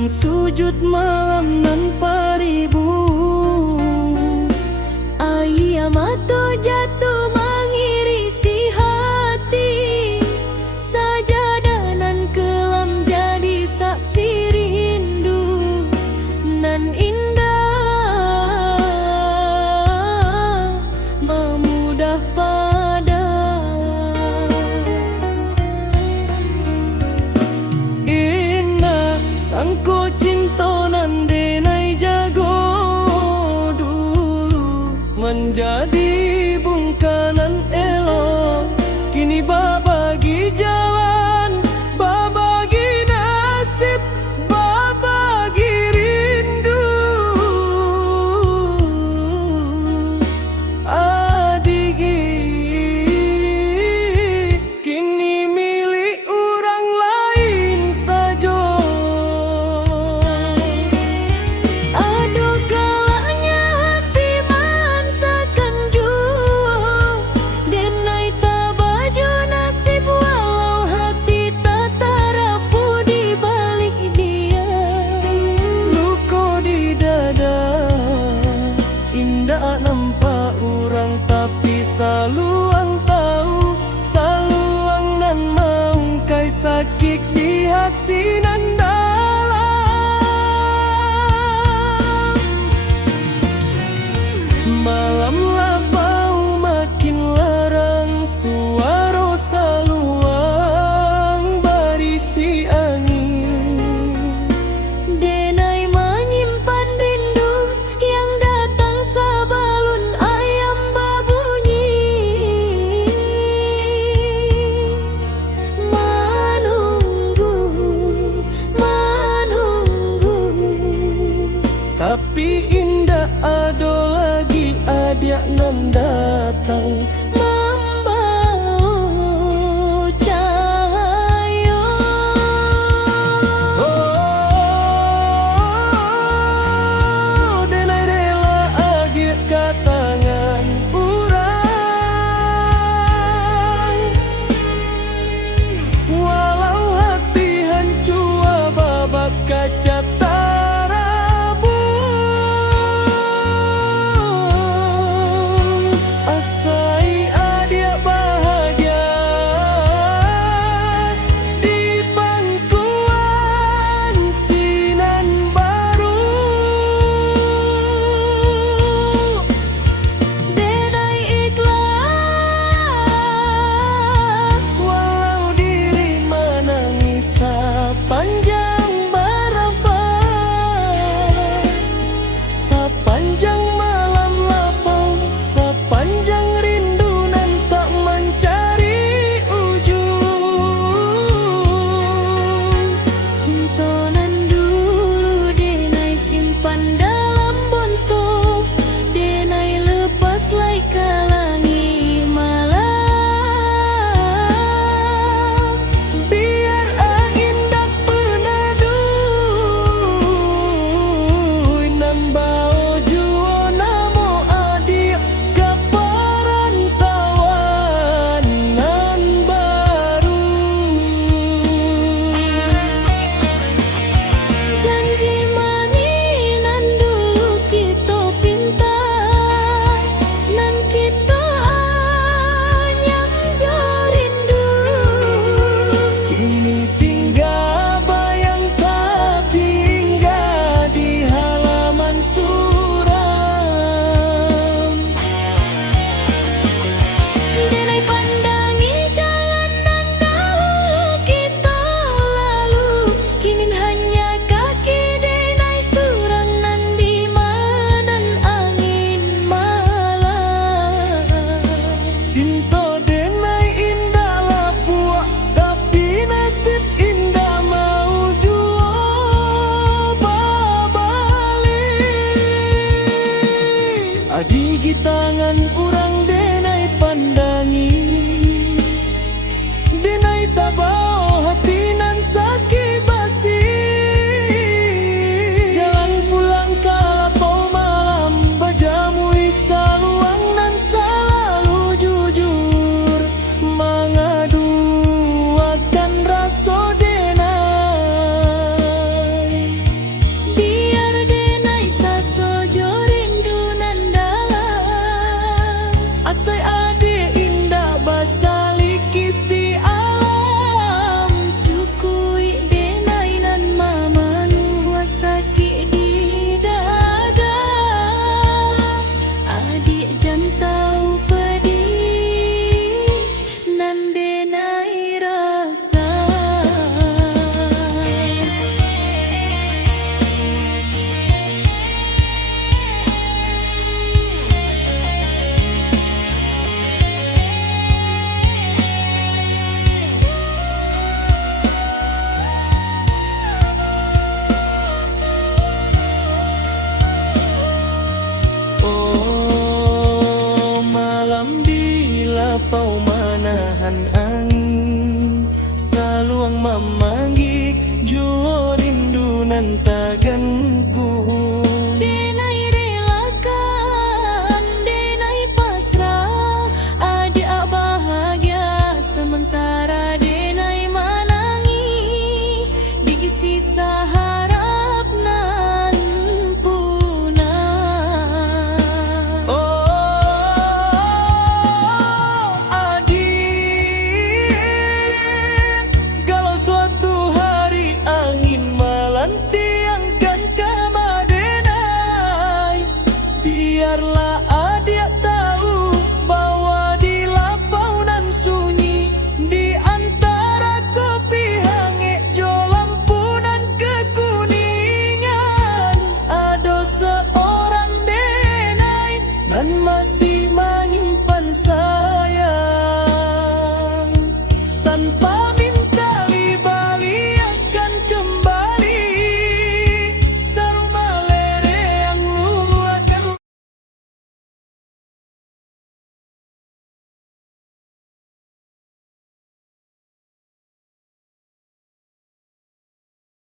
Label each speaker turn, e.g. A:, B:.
A: dalam sujud malam nan paribu menjadi bungkam ಮಂಜು ನಿಂಡು ನಂತ ಗನ್ಪೂ